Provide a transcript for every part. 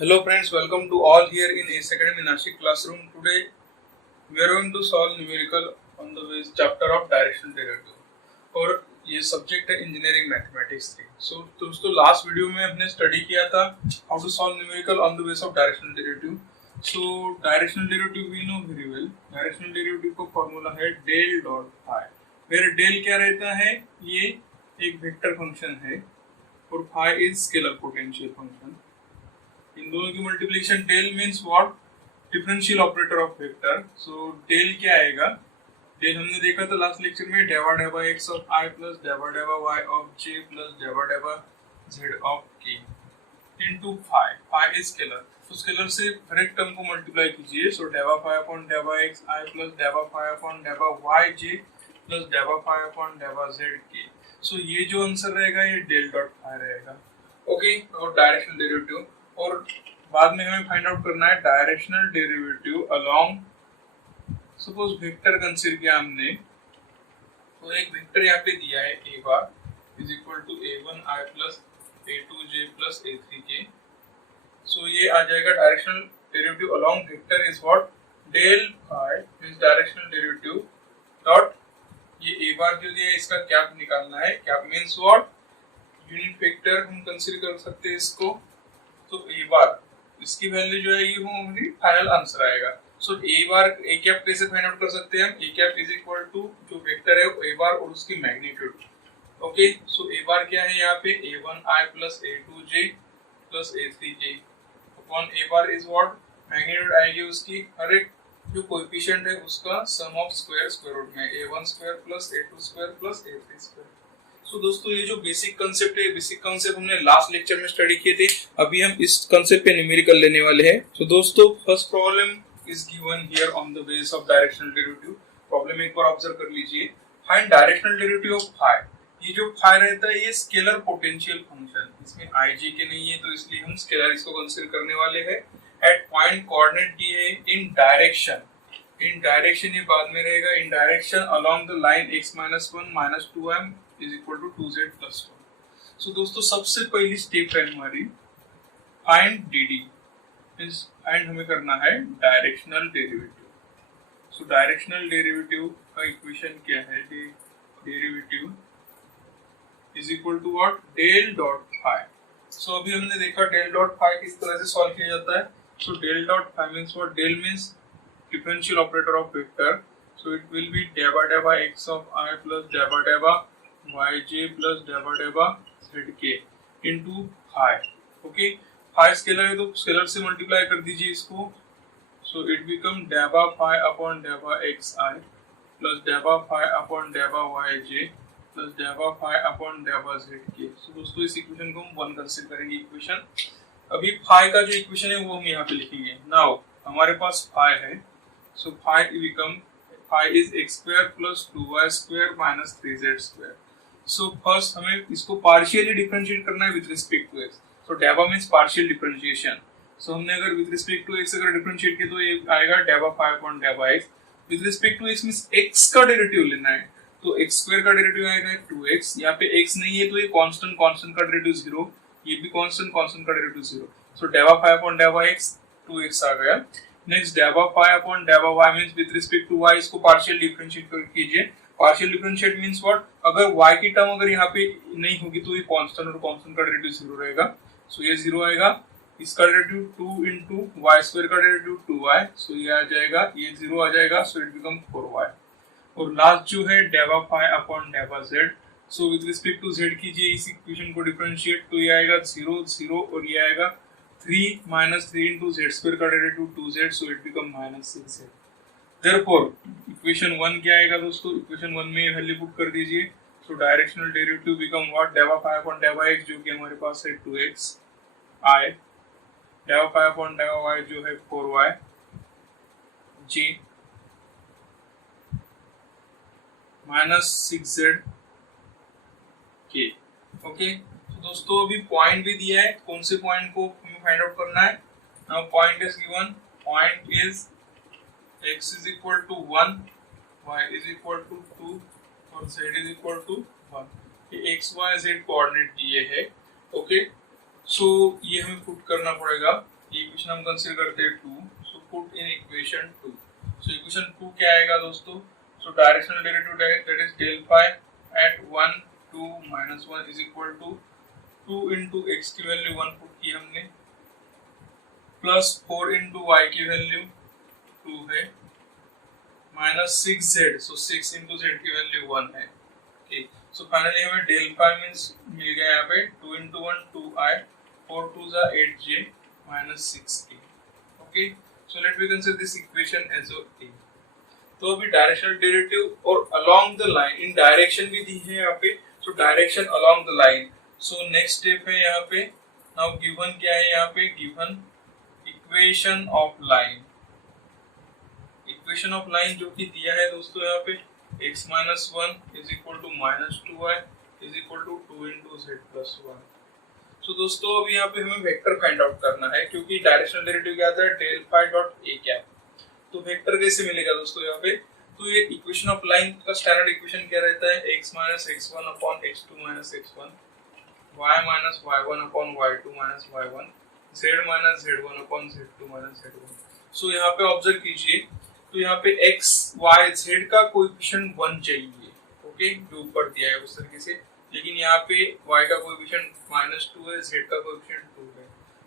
Hello friends, welcome to all here in ACE Academy Nashik classroom. Today we are going to solve numerical on the base chapter of directional derivative और ये subject है engineering mathematics की। सो दोस्तों last video में हमने study किया था how to solve numerical on the base of directional derivative. So directional derivative we know very well. Directional derivative का फॉर्मूला है del dot phi. Where del क्या रहता है, ये एक वेक्टर फंक्शन है और phi is scalar potential function. इन दोनों की multiplication del means what, differential operator of vector. So del क्या आएगा, डेल हमने देखा था लास्ट लेक्चर में, डेवा डेवा एक्स ऑफ आई प्लस डेवा डेवा वाई ऑफ जे प्लस डेवा डेवा z of k into phi. Phi is scalar, तो स्केलर से हर एक टर्म को मल्टीप्लाई कीजिए। सो डेवा फाई अपॉन डेवा एक्स आई प्लस डेवा फाई अपॉन डेवा वाई जे प्लस डेवा फाई अपॉन डेवा जेड के। सो ये जो आंसर रहेगा ये डेल डॉट फाई रहेगा। ओके, और डायरेक्शनल डेरिवेटिव, और बाद में हमें फाइंड आउट करना है directional derivative along, suppose vector consider किया हमने, तो एक वेक्टर यहाँ पे दिया है a bar is equal to a1 i plus a2 j plus a3 k। So ये आ जाएगा directional derivative along vector is what, del phi means directional derivative dot ये ए बार जो दिया है इसका कैप निकालना है। Cap means what, unit vector हम कंसीडर कर सकते हैं इसको। तो ए बार इसकी वैल्यू जो है ये हमारी फाइनल आंसर आएगा। सो ए बार ए कैप कैसे फाइंड आउट कर सकते हैं हम, A cap is equal to जो वेक्टर है ए बार और उसकी मैग्नीट्यूड। ओके, सो ए बार क्या है यहाँ पे a1 i plus a2 j plus a3 k upon A bar is what, magnitude आएगी उसकी हर एक जो कोएफिशिएंट है उसका सम ऑफ स्क्वायर स्क्वायर रूट में a1 square plus a2 square plus a3 square. तो दोस्तों ये जो बेसिक कांसेप्ट है, बेसिक कांसेप्ट हमने लास्ट लेक्चर में स्टडी किए थे। अभी हम इस कांसेप्ट पे न्यूमेरिकल लेने वाले हैं। तो दोस्तों first problem is given here on the base of directional derivative. Problem एक बार ऑब्जर्व कर लीजिए। Find directional derivative of phi. ये जो फाई रहता है ये स्केलर पोटेंशियल फंक्शन, इसमें आई जे के नहीं है तो इसलिए हम स्केलर इसको कंसीडर करने वाले हैं। एट पॉइंट कोऑर्डिनेट दिए है इन डायरेक्शन, इन डायरेक्शन ये बाद में रहेगा, इन direction along the line x-1 -2m is equal to 2z plus 1। So दोस्तों सबसे पहली स्टेप है हमारी फाइंड dd, मींस फाइंड हमें करना है directional derivative. So directional derivative का इक्वेशन क्या है, derivative is equal to what, del dot phi. So अभी हमने देखा डेल डॉट फाई किस तरह से सॉल्व किया जाता है। So del dot phi means what, del means differential operator of vector, so it will be deva deva x of I plus deva deva yj plus deva deva zk into phi। okay, phi scalar है तो scalar से multiply कर दीजिए इसको। so it become deva phi upon deva xi plus deva phi upon deva yj plus deva phi upon deva zk। so दोस्तों इस equation को हम 1 कंसीडर करेंगे इक्वेशन। अभी phi का जो इक्वेशन है वो हम यहाँ पे लिखेंगे। नाउ हमारे पास phi है, so phi become, phi is x square plus 2y square minus 3z square। so first हमें इसको पार्शियली डिफरेंशिएट करना है with respect to x। so डेवा मींस पार्शियल डिफरेंशिएशन। so हमने अगर विद रिस्पेक्ट टू x अगर differentiate किया तो ये आएगा डेवा फाई अपॉन डेवा x। With respect to x means x का डेरिवेटिव लेना है, तो x स्क्वायर का डेरिवेटिव आएगा 2x। यहाँ पे x नहीं है तो ये कांस्टेंट, कांस्टेंट का डेरिवेटिव 0, ये भी कांस्टेंट, कांस्टेंट का डेरिवेटिव 0। सो डेवा फाई अपॉन डेवा x 2x आ गया। नेक्स्ट डेवा फाई अपॉन डेवा y means with respect to y इसको पार्शियल डिफरेंशिएट कीजिए। पार्शियल डिफरेंशिएट मींस व्हाट, अगर y की टर्म अगर यहाँ पे नहीं होगी तो ये कांस्टेंट और कांस्टेंट का डेरिवेटिव 0 रहेगा। सो ये 0 आएगा। इसका डेरिवेटिव 2 into y स्क्वायर का डेरिवेटिव 2y, सो ये आ जाएगा, ये 0 आ जाएगा। So it become 4y। और लास्ट जो है डेवा फाई अपॉन डेवा z, so with respect to z कीजिए इस इक्वेशन को डिफरेंशिएट, तो ये आएगा 0 0 और ये आएगा 3 minus 3 into z square का derivative 2z, so it become minus 6z। Therefore equation 1 क्या आएगा दोस्तों, इक्वेशन 1 में वैल्यू पुट कर दीजिए। so directional derivative become what, डेवा फाई अपॉन डेवा x जो कि हमारे पास है 2x i, डेवा फाई अपॉन डेवा y जो है 4y g minus 6z k। Okay, दोस्तों अभी पॉइंट भी दिया है, कौन से पॉइंट को हमें फाइंड आउट करना है। Now point is given, point is x is equal to 1, y is equal to 2 और z is equal to 1। ये x y z कोऑर्डिनेट दिए है। ओके, सो ये हमें पुट करना पड़ेगा ये इक्वेशन हम कंसीडर करते हैं 2, so put in equation 2। So equation 2 क्या आएगा दोस्तों? So directional derivative that is del phi at 1 2 minus 1 is equal to 2 into x की वैल्यू 1 पुट की हमने, प्लस 4 इंटू वाई की वैल्यू 2 है, minus 6z, so 6 into z की value 1 है। ओके, सो फाइनली हमें डेल फाई मींस मिल गया यहाँ पे 2 इंटू 1 2i, 4 2 जा 8j minus 6k। Okay, so let we consider this equation as a। तो अभी डायरेक्शनल डेरिवेटिव और अलोंग द लाइन, इन डायरेक्शन भी दी है यहाँ पे, so direction along the line. So next step है यहाँ पे, नाउ गिवन क्या है यहाँ पे? Given equation of line. Equation of line जो कि दिया है दोस्तों यहाँ पे x minus 1 is equal to minus 2y is equal to 2 into z plus 1। So दोस्तों अभी यहाँ पे हमें वेक्टर फाइंड आउट करना है, क्योंकि डायरेक्शनल डेरिवेटिव क्या आता है? Del phi dot a cap. तो वेक्टर कैसे मिलेगा दोस्तों यहाँ पे? तो ये इक्वेशन ऑफ लाइन का स्टैंडर्ड इक्वेशन क्या रहता है? x minus x1 upon x2 minus x1, y minus y1 upon y2 minus y1, z minus z1 upon z2 minus z1। So यहाँ पे ऑब्जर्व कीजिए, तो यहाँ पे x y z का कोएफिशिएंट 1 चाहिए, ओके, जो ऊपर दिया है उस तरीके से, लेकिन यहाँ पे y का कोएफिशिएंट -2 है, z का कोएफिशिएंट 2 है,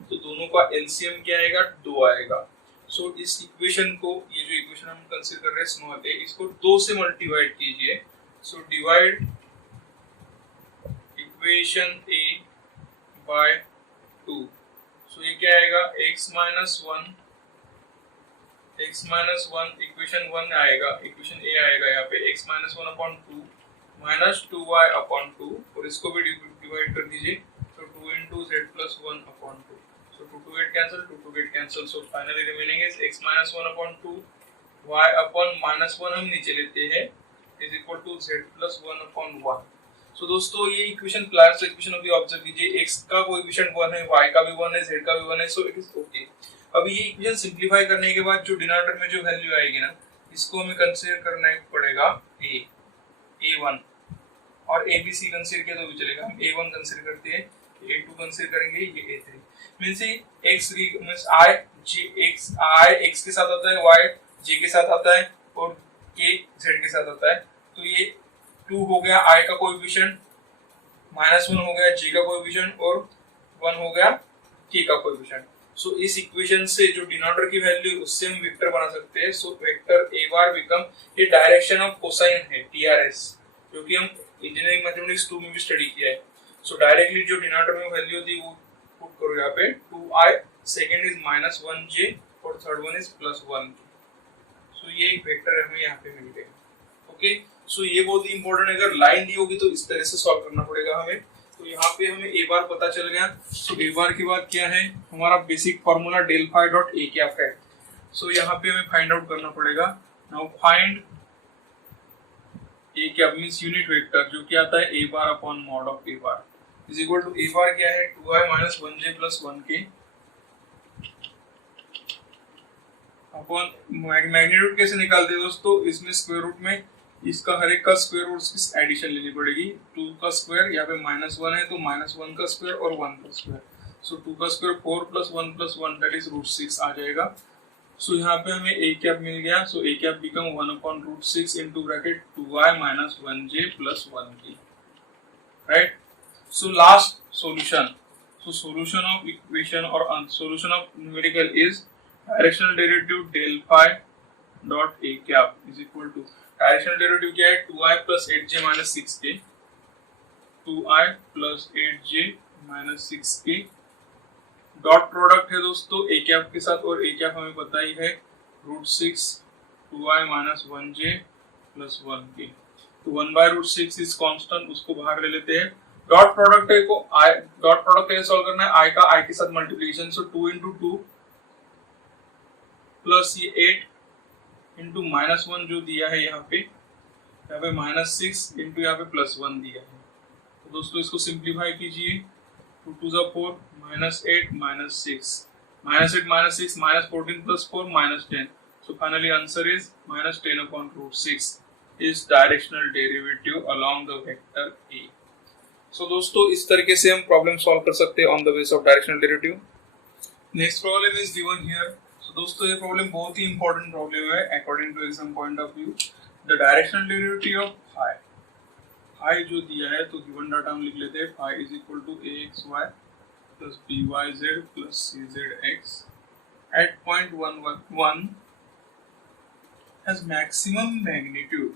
तो दोनों का एलसीएम क्या आएगा? 2 आएगा। सो इस इक्वेशन को, ये जो इक्वेशन हम कंसीडर कर रहे हैं स्मॉल a, इसको 2 से मल्टीप्लाई कीजिए। So divide equation a by 2। So ये क्या आएगा? x माइनस 1 इक्वेशन 1 आएगा, इक्वेशन a आएगा यहाँ पे x minus 1 upon 2 minus 2y upon 2, और इसको भी डिवाइड कर दीजिए, तो 2 into z plus 1 upon 2। So 2 2 8 cancel, 2 2 8 cancel, so finally remaining is x minus 1 upon 2 y upon minus 1 हम नीचे लेते हैं is equal to z plus 1 upon 1। So दोस्तों ये इक्वेशन प्लस इक्वेशन अभी ऑब्जर्व कीजिए, x का कोएफिशिएंट 1 है, y का भी 1 है, z का भी 1 है, सो इट इज ओके। अभी ये इक्वेशन सिंपलीफाई करने के बाद जो डिनोमिनेटर में जो वैल्यू आएगी ना, इसको हमें कंसीडर करना पड़ेगा a1, और abc कंसीडर किया तो भी चलेगा। हम a1 कंसीडर करते हैं, a2 कंसीडर करेंगे, ये a3 means x means i x के साथ आता है, y j के साथ आता है, और k z के साथ आता है। तो ये 2 हो गया i का कोएफिशिएंट, -1 हो गया j का कोएफिशिएंट, और 1 हो गया k का कोएफिशिएंट। सो इस इक्वेशन से जो डिनोमिनेटर की वैल्यू, उससे हम वेक्टर बना सकते हैं। So vector a bar become, ये डायरेक्शन ऑफ कोसाइन है TRS, जो कि हम इंजीनियरिंग मैथमेटिक्स 2 में भी स्टडी किया है। सो डायरेक्टली जो डिनोमिनेटर में वैल्यू दी वो पुट करो यहाँ पे, 2i, सेकंड इज -1j, और थर्ड वन इज +1। सो ये एक वेक्टर हमें यहाँ पे मिल गया। ओके, सो ये बहुत ही इंपॉर्टेंट है, अगर लाइन दी होगी तो इस तरह से सॉल्व करना पड़ेगा हमें। तो यहाँ पे हमें a बार पता चल गया। सो a बार के बाद क्या है? हमारा basic formula del phi dot a cap है। सो यहाँ पे हमें फाइंड आउट करना पड़ेगा। Now find a cap means unit vector, जो कि आता है a bar upon mod of a bar is equal to a bar क्या है? 2i minus 1j plus 1k upon magnitude कैसे निकालते हैं दोस्तों? इसमें स्क्वायर रूट में इसका हर एक का स्क्वायर और उसकी एडिशन लेनी पड़ेगी। 2 का स्क्वायर, यहाँ पे -1 है तो -1 का स्क्वायर और 1 का स्क्वायर, सो 2 का square 4 plus 1 plus 1 that is √6 आ जाएगा। सो यहाँ पे हमें a कैप मिल गया। सो a कैप बिकम 1 अपॉन √6 into bracket 2i minus 1j plus 1k, right. So last solution, so solution of equation और solution of numerical is directional derivative del phi dot a cap is equal to, directional derivative क्या है? 2i plus 8j minus 6k, 2i plus 8j minus 6k, dot product है दोस्तों a cap के साथ, और a cap हमें पता ही है √6, 2i minus 1j plus 1k। तो 1/√6 इज कांस्टेंट, उसको बाहर ले लेते हैं। डॉट प्रोडक्ट है को i, डॉट प्रोडक्ट कैसे सॉल्व करना है? i का i के साथ मल्टीप्लिकेशन, सो 2 इंटू 2 प्लस ये 8 इंटू -1 जो दिया है यहाँ पे -6 इंटू यहाँ पे +1 दिया है। तो दोस्तों इसको सिंप्लीफाई कीजिए, 2 2 4 -8 -6 -8 -6 -14 + 4 -10। So finally answer is -10 upon √6 is directional derivative along the vector a। सो दोस्तों इस तरीके से हम प्रॉब्लम सॉल्व कर सकते हैं on the base of directional derivative. Next problem is given here. So दोस्तों ये प्रॉब्लम बहुत ही इंपॉर्टेंट प्रॉब्लम है according to exam point of view. The directional derivative of phi, phi जो दिया है तो गिवन डाटा हम लिख लेते हैं। Phi is equal to aXy plus byz plus czx at point 1 has maximum magnitude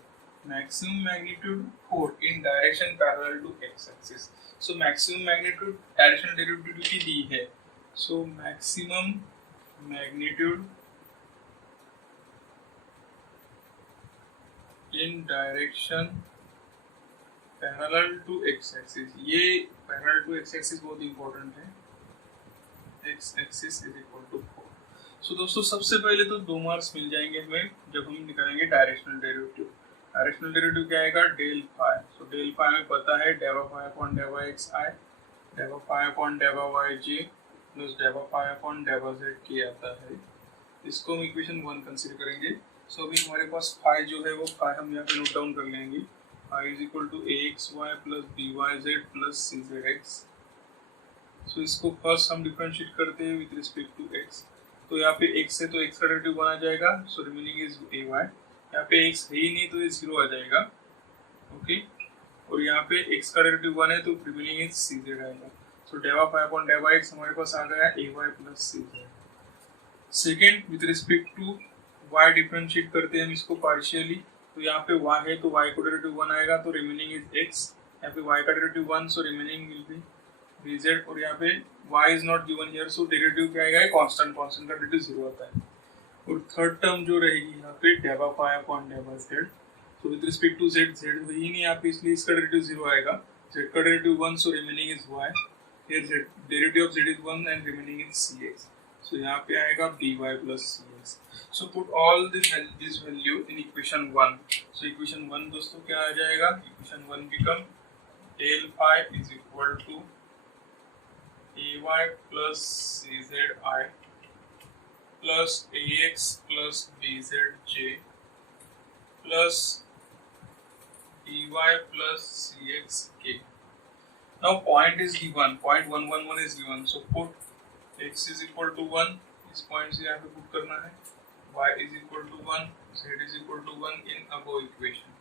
4 in direction parallel to x-axis. So maximum magnitude directional derivative की दी है। So maximum magnitude in direction parallel to x-axis, ये parallel to x-axis बहुत important है। x-axis is equal to 4। सो दोस्तों सबसे पहले तो 2 marks मिल जाएंगे हमें जब हम निकालेंगे डायरेक्शनल डेरिवेटिव। डायरेक्शनल डेरिवेटिव क्या आएगा, del phi. So del phi हमें पता है डेवा फाई अपॉन डेवा एक्स आई, डेवा फाई अपॉन डेवा वाई जे प्लस डेवा फाई अपॉन डेवा जेड के आता है। इसको हम इक्वेशन 1 कंसीडर करेंगे। सो अभी हमारे पास फाई जो है वो फाई हम यहाँ पे नोट डाउन कर लेंगे। Phi is equal to aXy plus byz plus czx। So इसको फर्स्ट हम डिफरेंशिएट करते हैं विद रिस्पेक्ट टू x। तो यहाँ पे x है तो x का डेरिवेटिव 1 आ जाएगा। सो रिमेनिंग इज ay। यहाँ पे x है ही नहीं तो ये 0 आ जाएगा। ओके, और यहाँ पे x का डेरिवेटिव 1 है तो रिमेनिंग इज cz आएगा। सो डेवा फाई अपॉन डेवा x हमारे पास आ गया ay plus cz। Second with respect to y differentiate करते हैं हम इसको पार्शियली। तो यहाँ पे y है तो y को डेरिवेटिव 1 आएगा तो रिमेनिंग इज x। यहाँ पे y का derivative 1 so remaining will be dz। और यहाँ पे y is not given here so derivative क्या आएगा, कांस्टेंट, कांस्टेंट का डेरिवेटिव 0 आता है। और थर्ड टर्म जो रहेगी यहाँ पे डेवा फाई अपॉन डेवा z। So with respect to z, z है ही नहीं यहाँ पे इसलिए इसका डेरिवेटिव 0 आएगा। z का derivative 1 so remaining is y। here z derivative of z is 1 and remaining is cx। So यहाँ पे आएगा by plus cx। So put all this value in equation 1। सो इक्वेशन 1 दोस्तों क्या आ जाएगा, equation 1 become del phi is equal to ay plus czi plus ax plus bzj plus dy plus cxk। Now point is given, point 111 is given, so put x is equal to 1, इस point से यहाँ पे put करना है, y is equal to 1, z is equal to 1 in above equation।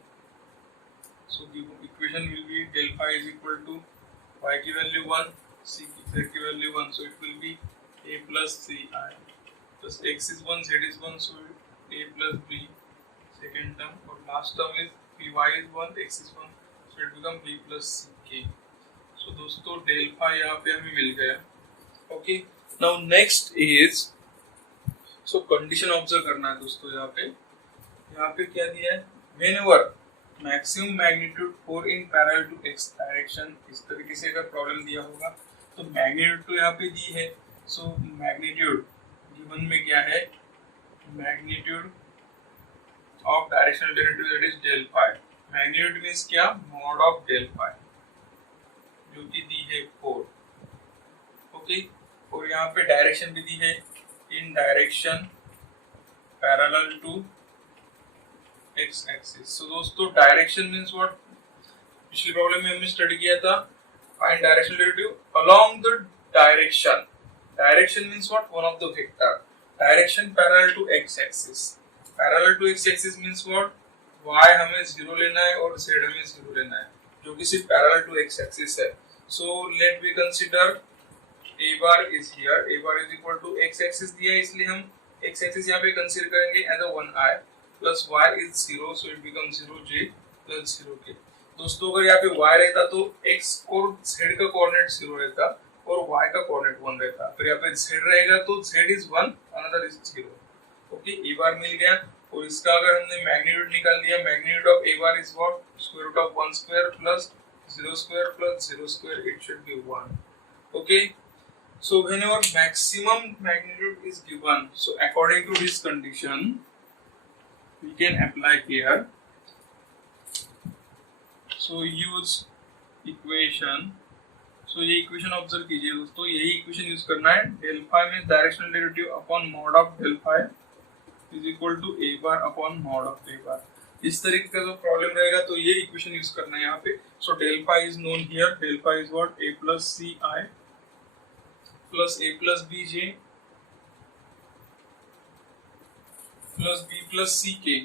So the equation will be del phi is equal to y की value 1, c की z की value 1, so it will be a plus ci plus x is 1, z is 1, so a plus b second term, और last term is by is 1, x is 1, so it become b plus ck। so दोस्तों del phi यहाँ पे हमें मिल गया। okay, now next is so condition observe करना है दोस्तों। यहाँ पे क्या दिया है, whenever maximum magnitude 4 in parallel to x direction, इस तरीके से अगर प्रॉब्लम दिया होगा तो मैग्नीट्यूड तो यहाँ पे दी है। सो मैग्नीट्यूड गिवन में क्या है, magnitude of directional derivative that is del phi. Magnitude means क्या, मॉड ऑफ डेल फाई, जो कि दी है 4। ओके, और यहाँ पे डायरेक्शन भी दी है in direction parallel to x axis. So दोस्तों डायरेक्शन मींस व्हाट, पिछली प्रॉब्लम में हमने स्टडी किया था, find directional derivative along the direction. Direction means what, one of the vector. Direction parallel to x axis, parallel to x axis means what, y हमें 0 लेना है और z हमें 0 लेना है, जो कि सिर्फ पैरेलल टू x एक्सिस है। So let we consider a bar is here, a bar is equal to x axis दिया है इसलिए हम x एक्सिस यहाँ पे कंसीडर करेंगे as a 1i plus y is 0, so it becomes 0j plus 0k। दोस्तों अगर यहाँ पे y रहता तो x और z का कोऑर्डिनेट 0 रहता और y का कोऑर्डिनेट 1 रहता, फिर यहाँ पे z रहेगा तो z is 1, another is 0। Okay, a bar मिल गया और इसका अगर हमने मैग्नीट्यूड निकाल दिया, magnitude of a bar is what, square root of 1 square plus 0 square plus 0 square, it should be 1। Okay, so whenever maximum magnitude is given, so according to this condition we can apply here। so use equation, so ये equation observe कीजिए दोस्तों, यही equation use करना है। Del phi में directional derivative upon mod of del phi is equal to a bar upon mod of a bar. इस तरीके का जो प्रॉब्लम रहेगा तो ये इक्वेशन यूज करना है यहाँ पे। So del phi is known here, del phi is what, a plus ci plus a plus bj plus b plus ck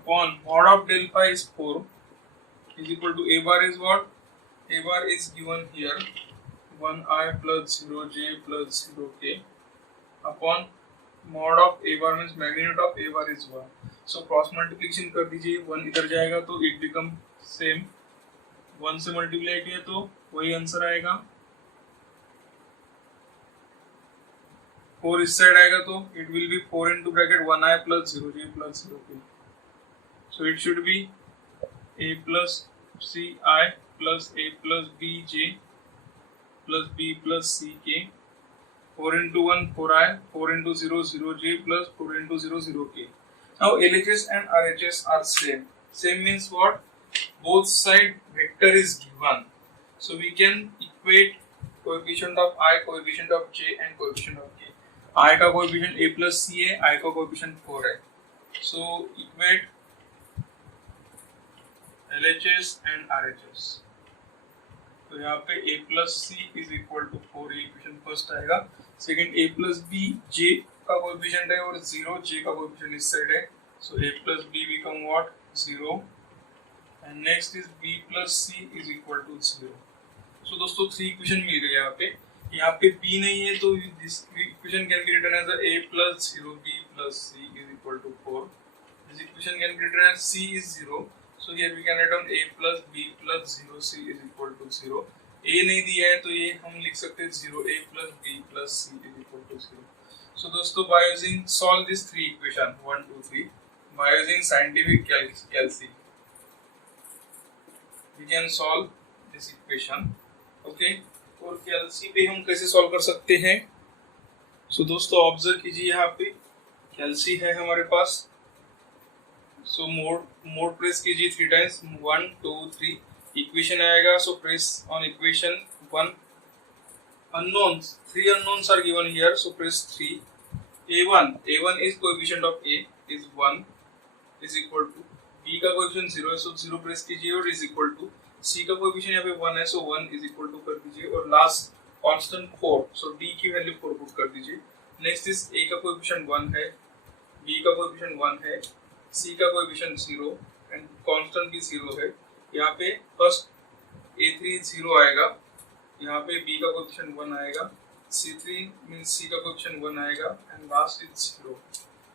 upon mod of del phi is 4 is equal to a bar is what? A bar is given here 1i plus 0j plus 0k upon mod of a bar means magnitude of a bar is 1. So cross multiplication कर दीजिए, 1 इधर जाएगा तो it become same, 1 से multiply किया तो वही answer आएगा, 4 इस साइड आएगा तो it will be 4 into bracket 1i plus 0j plus 0k. So it should be a plus ci plus a plus bj plus b plus ck, 4 into 1 4i, 4 into 0 0j plus 4 into 0 0k. Now LHS and RHS are same. Same means what? Both side vector is given. So we can equate coefficient of I, coefficient of j and coefficient of k. I का coefficient a plus c है, I का coefficient 4 है. So equate LHS and RHS. तो यहाँ पे a plus c is equal to 4 equation first आएगा. Second a plus b j का coefficient है और 0 j का कोएफिशिएंट इस साइड है. So a plus b become what? 0 and next is b plus c is equal to 0. So दोस्तों 3 equation मिल गए यहाँ पे. यहाँ पे b नहीं है तो this equation can be written as a plus 0 b plus c is equal to 4. This equation can be written as c is 0. So here we can write down a plus b plus 0 c is equal to 0. a नहीं दिया है तो ये हम लिख सकते हैं 0 a plus b plus c is equal to 0. So दोस्तों by using solve this 3 equation 1 2 3 by using scientific calci we can solve this equation. Okay. और कैल्सी पे हम कैसे सॉल्व कर सकते हैं? सो दोस्तों ऑब्जर्व कीजिए, यहाँ पे कैल्सी है हमारे पास. सो मोड प्रेस कीजिए 3 टाइम्स, 1 2 3 इक्वेशन आएगा. सो press on equation 1. unknowns, 3 unknowns are given here. So press 3. A1 is coefficient of A is 1 is equal to B का coefficient 0 है, so 0 प्रेस कीजिए और is equal to C का coefficient यहाँ पे 1 है, so 1 is equal to कर दीजिए और लास्ट कांस्टेंट 4, so D की वैल्यू 4 पुट कर दीजिए. नेक्स्ट इज A का कोएफिशिएंट 1 है, B का कोएफिशिएंट 1 है, C का कोएफिशिएंट 0 एंड कांस्टेंट भी 0 है. यहाँ पे फर्स्ट A3 0 आएगा, यहाँ पे B का कोएफिशिएंट 1 आएगा, C3 मींस C का कोएफिशिएंट 1 आएगा एंड लास्ट इज 0.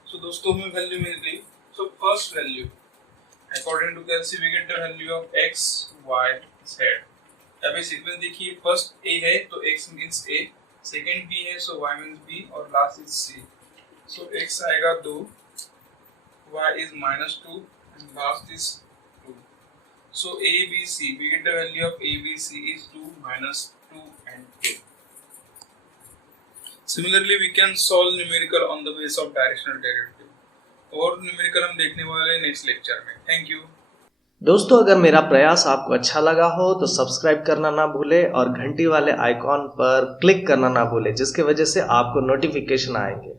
सो दोस्तों हमें वैल्यू मिल गई. So first value according to Kelsey we get the value of x, y, z. अभी सीक्वेंस देखिए, फर्स्ट a है तो x means a, second b है so y means b और last is c. so x आएगा 2, y is -2 and last is 2. so a b c we get the value of a b c is 2, -2 and 2. Similarly we can solve numerical on the base of directional derivative. और numerical हम देखने वाले हैं next lecture में. Thank you दोस्तों. अगर मेरा प्रयास आपको अच्छा लगा हो तो सब्सक्राइब करना ना भूले और घंटी वाले आइकॉन पर क्लिक करना ना भूले, जिसकी वजह से आपको नोटिफिकेशन आएंगे.